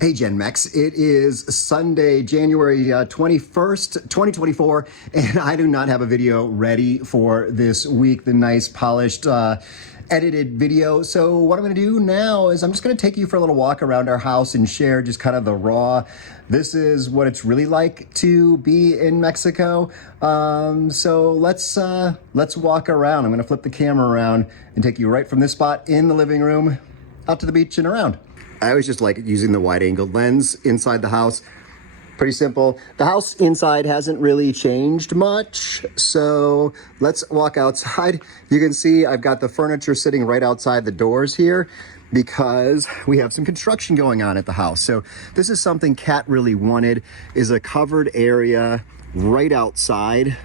Hey Gen Mex, it is Sunday, January 21st, 2024, and I do not have a video ready for this week, the nice polished edited video. So what I'm going to do now is I'm just going to take you for a little walk around our house and share just kind of the raw. This is what it's really like to be in Mexico. So let's walk around. I'm going to flip the camera around and take you right from this spot in the living room out to the beach and around. I always just like using the wide angle lens inside the house. Pretty simple. The house inside hasn't really changed much. So let's walk outside. You can see I've got the furniture sitting right outside the doors here because we have some construction going on at the house. So this is something Kat really wanted, is a covered area right outside.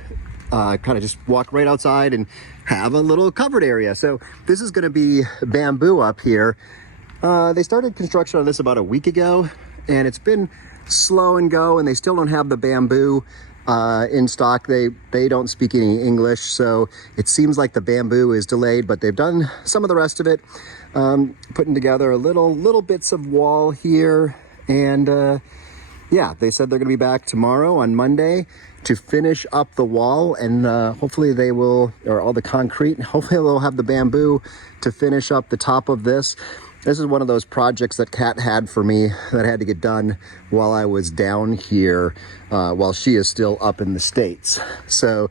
Kind of just walk right outside and have a little covered area. So this is going to be bamboo up here. They started construction on this about a week ago, and it's been slow and go, and they still don't have the bamboo in stock. They don't speak any English, so it seems like the bamboo is delayed, but they've done some of the rest of it, putting together little bits of wall here, and yeah, they said they're going to be back tomorrow on Monday to finish up the wall, and hopefully they will, or all the concrete, hopefully they'll have the bamboo to finish up the top of this. This is one of those projects that Kat had for me that I had to get done while I was down here, while she is still up in the States. So,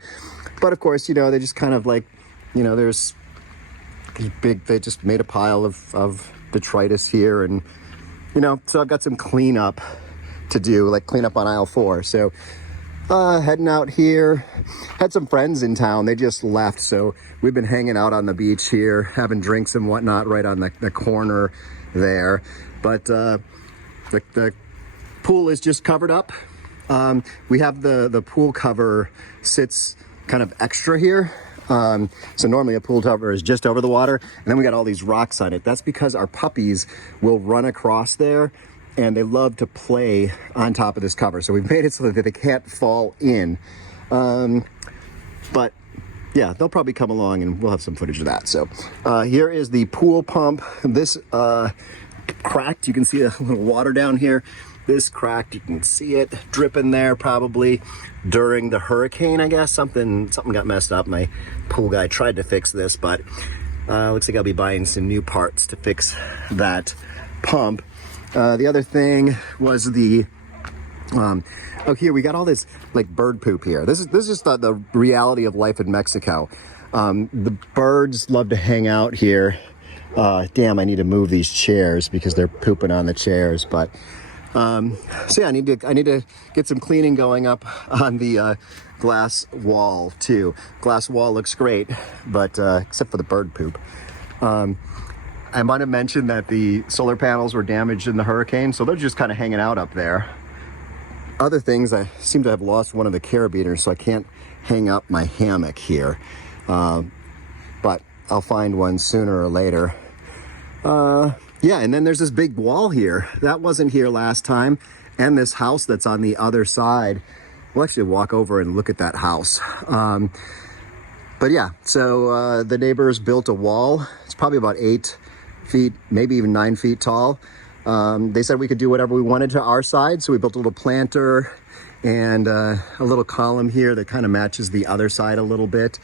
but of course, you know, they just kind of like, you know, there's these big, they just made a pile of detritus here, and, you know, so I've got some cleanup to do, like cleanup on aisle 4. So heading out here, had some friends in town. They just left, so we've been hanging out on the beach here, having drinks and whatnot right on the corner there. But the pool is just covered up. We have the pool cover sits kind of extra here. So normally a pool cover is just over the water, and then we got all these rocks on it. That's because our puppies will run across there, and they love to play on top of this cover. So we've made it so that they can't fall in. But yeah, they'll probably come along and we'll have some footage of that. So here is the pool pump. This cracked. You can see a little water down here. This cracked. You can see it dripping there probably during the hurricane, I guess. Something got messed up. My pool guy tried to fix this, but looks like I'll be buying some new parts to fix that pump. The other thing was the, oh, here we got all this like bird poop here. This is just the reality of life in Mexico. The birds love to hang out here. Damn, I need to move these chairs because they're pooping on the chairs. But so yeah, I need to get some cleaning going up on the glass wall too. Glass wall looks great, but except for the bird poop. I might have mentioned that the solar panels were damaged in the hurricane, so they're just kind of hanging out up there. Other things, I seem to have lost one of the carabiners, so I can't hang up my hammock here. But I'll find one sooner or later. Yeah, and then there's this big wall here. That wasn't here last time. And this house that's on the other side. We'll actually walk over and look at that house. But yeah, so the neighbors built a wall. It's probably about 8 feet, maybe even 9 feet tall. They said we could do whatever we wanted to our side, so we built a little planter and a little column here that kind of matches the other side a little bit.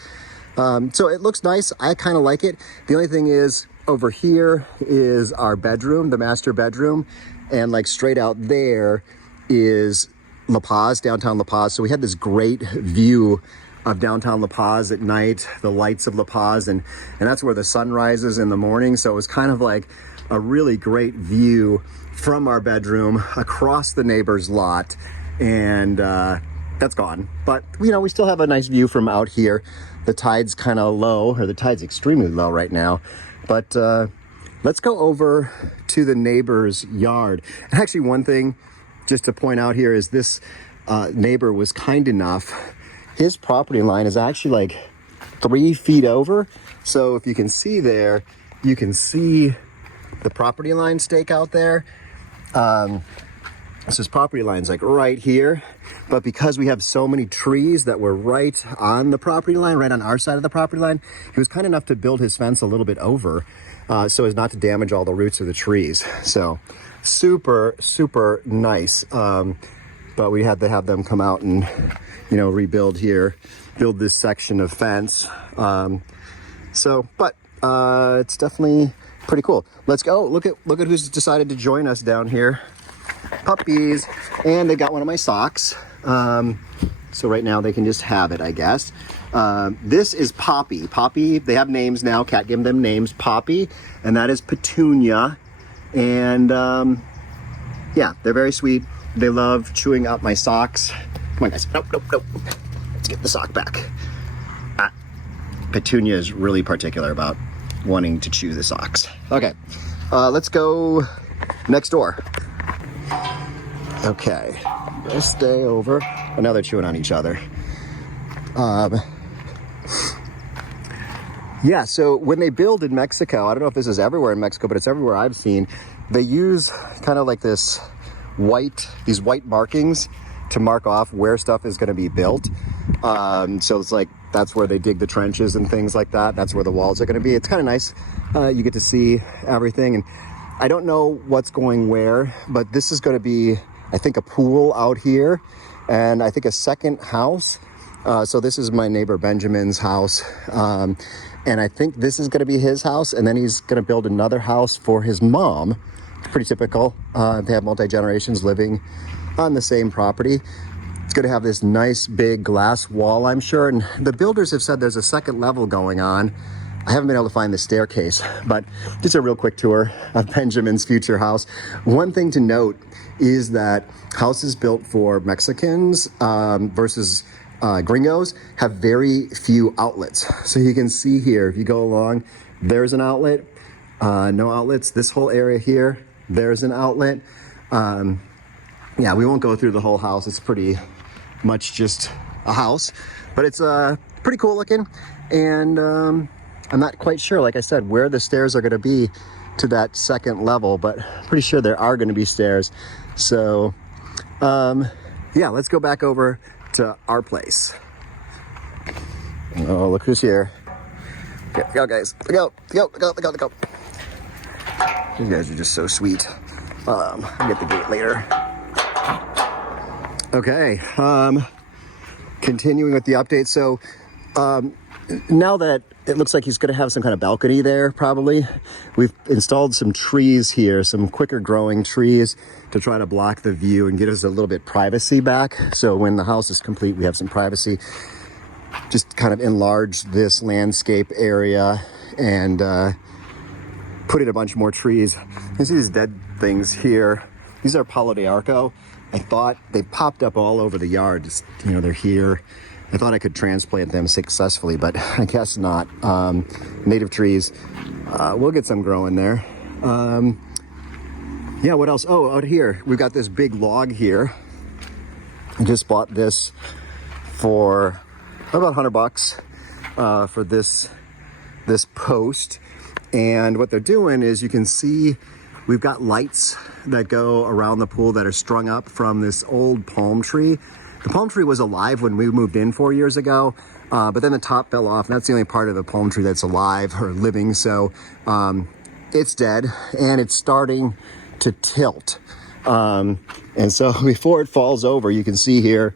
So it looks nice. I kind of like it. The only thing is, over here is our bedroom, the master bedroom, and like straight out there is La Paz, downtown La Paz. So we had this great view of downtown La Paz at night, the lights of La Paz, and that's where the sun rises in the morning. So it was kind of like a really great view from our bedroom across the neighbor's lot, and that's gone. But you know, we still have a nice view from out here. The tide's kind of low, or the tide's extremely low right now. But let's go over to the neighbor's yard. And actually, one thing just to point out here is this neighbor was kind enough. His property line is actually like 3 feet over. So if you can see there, you can see the property line stake out there. So his property line's like right here. But because we have so many trees that were right on the property line, right on our side of the property line, he was kind enough to build his fence a little bit over so as not to damage all the roots of the trees. So super, super nice. But we had to have them come out and, rebuild here, build this section of fence. But it's definitely pretty cool. Let's go. Look at who's decided to join us down here. Puppies. And they got one of my socks. So right now they can just have it, I guess. This is Poppy. Poppy, they have names now. Cat gave them names. Poppy, and that is Petunia. And yeah, they're very sweet. They love chewing out my socks. Come on, guys. Nope. Let's get the sock back. Petunia is really particular about wanting to chew the socks. Okay, let's go next door. Okay, let's stay over. Oh, now they're chewing on each other. Yeah, so when they build in Mexico, I don't know if this is everywhere in Mexico, but it's everywhere I've seen, they use kind of like these white markings to mark off where stuff is going to be built. So it's like, that's where they dig the trenches and things like that. That's where the walls are going to be. It's kind of nice. You get to see everything. And I don't know what's going where, but this is going to be, I think, a pool out here, and I think a second house. So this is my neighbor Benjamin's house. And I think this is going to be his house, and then he's going to build another house for his mom. Pretty typical. They have multi-generations living on the same property. It's going to have this nice big glass wall, I'm sure. And the builders have said there's a second level going on. I haven't been able to find the staircase, but just a real quick tour of Benjamin's future house. One thing to note is that houses built for Mexicans versus gringos have very few outlets. So you can see here, if you go along, there's an outlet, no outlets. This whole area here, there's an outlet. Yeah, we won't go through the whole house. It's pretty much just a house, but it's pretty cool looking. And I'm not quite sure, like I said, where the stairs are going to be to that second level, but pretty sure there are going to be stairs. So yeah, let's go back over to our place. Oh, look who's here. Go, guys. Go. You guys are just so sweet. I'll get the gate later. Okay, continuing with the update. So now that it looks like he's going to have some kind of balcony there, probably, we've installed some trees here, some quicker growing trees to try to block the view and get us a little bit privacy back. So when the house is complete, we have some privacy. Just kind of enlarge this landscape area and put in a bunch more trees. You see these dead things here. These are Palo de Arco. I thought they popped up all over the yard. Just, they're here. I thought I could transplant them successfully, but I guess not. Native trees. We'll get some growing there. Yeah, what else? Oh, out here, we've got this big log here. I just bought this for about $100 for this post. And what they're doing is, you can see we've got lights that go around the pool that are strung up from this old palm tree. The palm tree was alive when we moved in 4 years ago, but then the top fell off, and that's the only part of the palm tree that's alive or living. So it's dead, and it's starting to tilt. And so before it falls over, you can see here,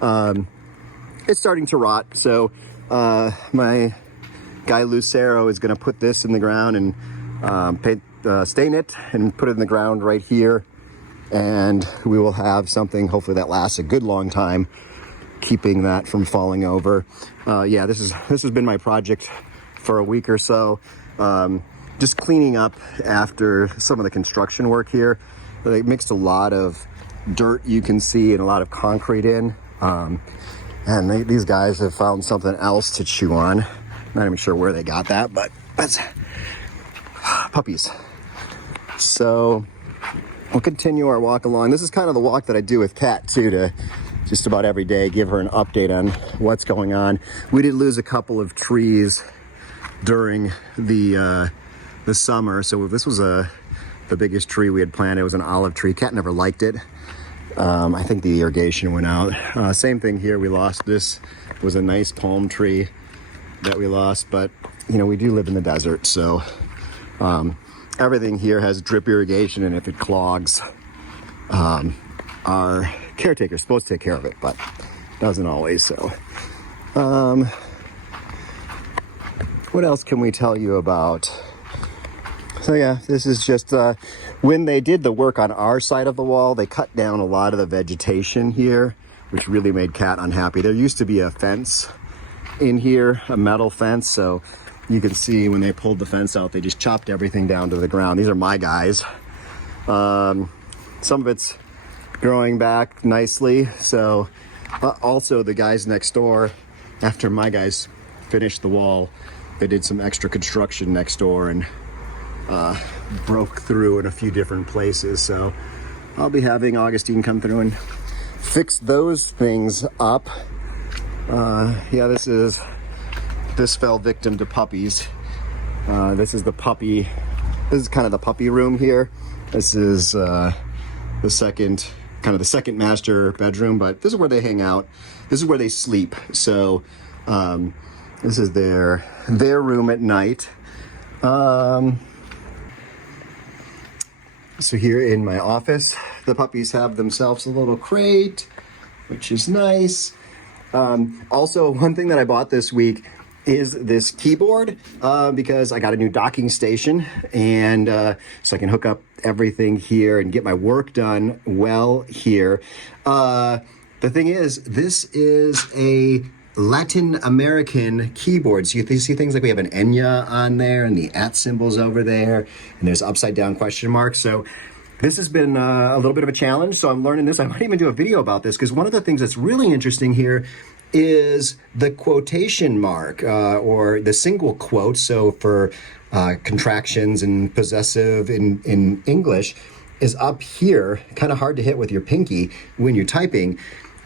it's starting to rot. So my guy Lucero is going to put this in the ground and stain it and put it in the ground right here, and we will have something hopefully that lasts a good long time, keeping that from falling over. Yeah, this has been my project for a week or so, just cleaning up after some of the construction work here. They mixed a lot of dirt, you can see, and a lot of concrete in, and these guys have found something else to chew on. Not even sure where they got that, but that's puppies. So we'll continue our walk along. This is kind of the walk that I do with Kat too, to just about every day give her an update on what's going on. We did lose a couple of trees during the summer. So this was the biggest tree we had planted. It was an olive tree. Kat never liked it. I think the irrigation went out. Same thing here. We lost this. It was a nice palm tree that we lost, but we do live in the desert, so everything here has drip irrigation, and if it clogs, our caretaker's supposed to take care of it, but doesn't always. So what else can we tell you about? So yeah, this is just when they did the work on our side of the wall, they cut down a lot of the vegetation here, which really made Kat unhappy. There used to be a fence in here, a metal fence, so you can see when they pulled the fence out, they just chopped everything down to the ground. These are my guys. Some of it's growing back nicely. So also the guys next door, after my guys finished the wall, they did some extra construction next door and broke through in a few different places. So I'll be having Augustine come through and fix those things up. Yeah, this fell victim to puppies. This is the puppy. This is kind of the puppy room here. This is the second master bedroom, but this is where they hang out. This is where they sleep. So this is their room at night. So here in my office, the puppies have themselves a little crate, which is nice. Also, one thing that I bought this week is this keyboard because I got a new docking station, and so I can hook up everything here and get my work done well here. The thing is, this is a Latin American keyboard. So you see things like we have an Enya on there and the @ symbols over there, and there's upside down question marks. So this has been a little bit of a challenge. So I'm learning this. I might even do a video about this, because one of the things that's really interesting here is the quotation mark or the single quote. So for contractions and possessive in English is up here, kind of hard to hit with your pinky when you're typing,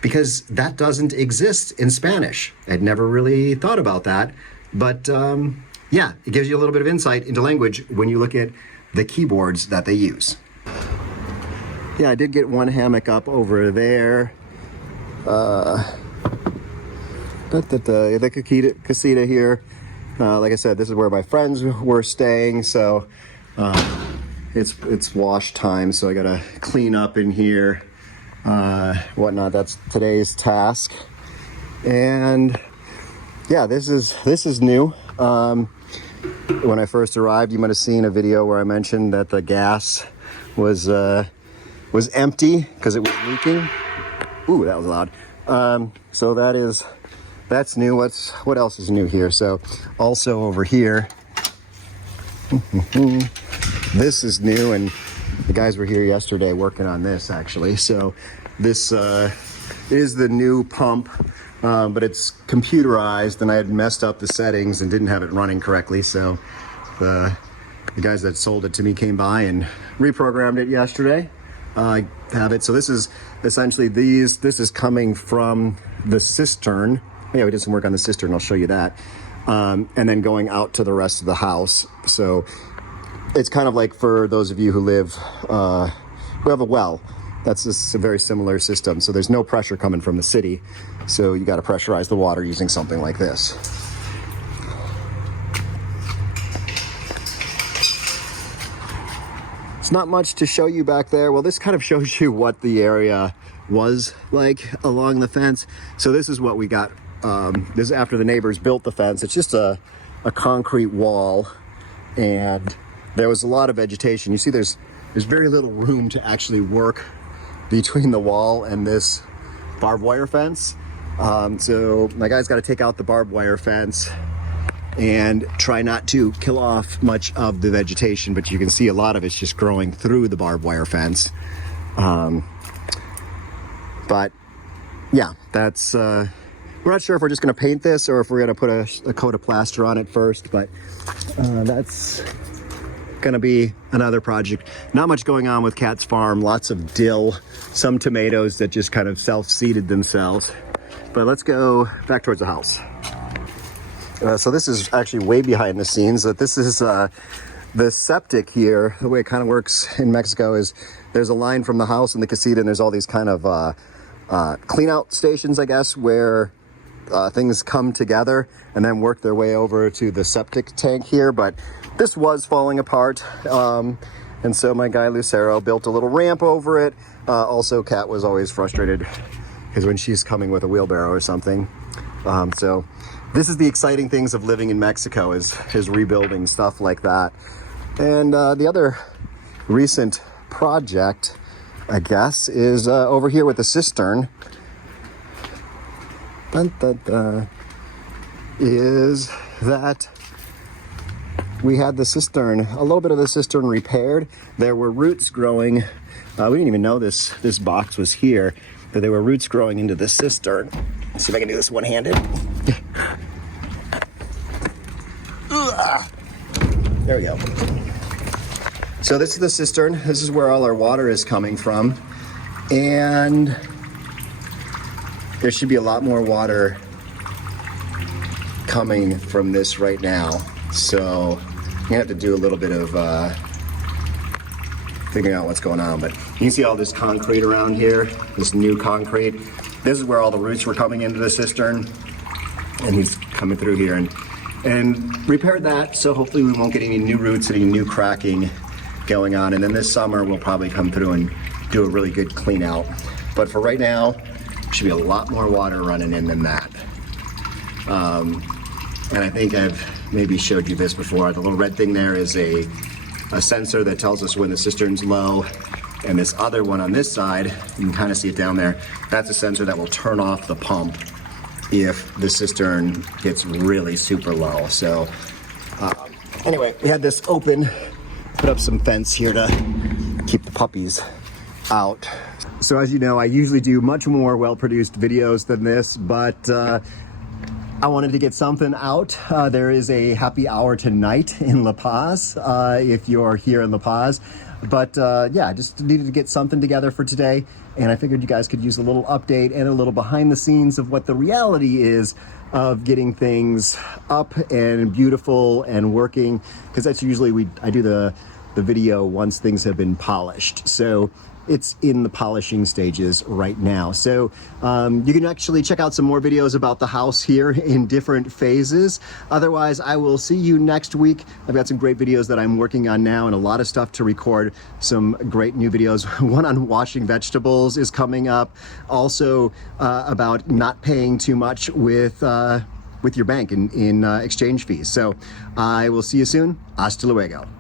because that doesn't exist in Spanish. I'd never really thought about that, but yeah, it gives you a little bit of insight into language when you look at the keyboards that they use. Yeah, I did get one hammock up over there. The casita here. Like I said, this is where my friends were staying, so it's wash time, so I gotta clean up in here, whatnot. That's today's task. And yeah, this is new. When I first arrived, you might have seen a video where I mentioned that the gas was empty because it was leaking. Ooh, that was loud. So that's new. What else is new here? So also over here, this is new, and the guys were here yesterday working on this actually. So this is the new pump, but it's computerized, and I had messed up the settings and didn't have it running correctly. So the guys that sold it to me came by and reprogrammed it yesterday. I have it. So this is essentially this is coming from the cistern. Yeah, we did some work on the cistern. I'll show you that. And then going out to the rest of the house. So it's kind of like for those of you who have a well. That's just a very similar system. So there's no pressure coming from the city. So you got to pressurize the water using something like this. It's not much to show you back there. Well, this kind of shows you what the area was like along the fence. So this is what we got. This is after the neighbors built the fence. It's just a concrete wall, and there was a lot of vegetation. You see there's very little room to actually work between the wall and this barbed wire fence. So my guys got to take out the barbed wire fence and try not to kill off much of the vegetation, but you can see a lot of it's just growing through the barbed wire fence. But yeah, that's we're not sure if we're just going to paint this or if we're going to put a coat of plaster on it first, but that's going to be another project. Not much going on with Kat's farm. Lots of dill, some tomatoes that just kind of self-seeded themselves. But let's go back towards the house. So this is actually way behind the scenes. This is the septic here. The way it kind of works in Mexico is there's a line from the house and the casita, and there's all these kind of clean out stations, I guess, where things come together and then work their way over to the septic tank here. But this was falling apart. And so my guy Lucero built a little ramp over it. Also, Kat was always frustrated because when she's coming with a wheelbarrow or something. So this is the exciting things of living in Mexico, is rebuilding stuff like that. And the other recent project, I guess, is over here with the cistern. Is that we had the cistern, a little bit of the cistern repaired. There were roots growing. We didn't even know this box was here, that there were roots growing into the cistern. Let's see if I can do this one-handed. There we go. So this is the cistern. This is where all our water is coming from. And there should be a lot more water coming from this right now. So I'm gonna have to do a little bit of figuring out what's going on. But you can see all this concrete around here, this new concrete. This is where all the roots were coming into the cistern. And he's coming through here and repaired that. So hopefully we won't get any new roots, any new cracking going on. And then this summer we'll probably come through and do a really good clean out. But for right now, should be a lot more water running in than that. And I think I've maybe showed you this before. The little red thing there is a sensor that tells us when the cistern's low. And this other one on this side, you can kind of see it down there, that's a sensor that will turn off the pump if the cistern gets really super low. So anyway, we had this open, put up some fence here to keep the puppies out. So as you know, I usually do much more well-produced videos than this, but I wanted to get something out. There is a happy hour tonight in La Paz, if you're here in La Paz. But yeah, I just needed to get something together for today, and I figured you guys could use a little update and a little behind the scenes of what the reality is of getting things up and beautiful and working, because that's usually I do the video once things have been polished. So it's in the polishing stages right now. So you can actually check out some more videos about the house here in different phases. Otherwise, I will see you next week. I've got some great videos that I'm working on now and a lot of stuff to record. Some great new videos. One on washing vegetables is coming up. Also about not paying too much with your bank in exchange fees. So I will see you soon. Hasta luego.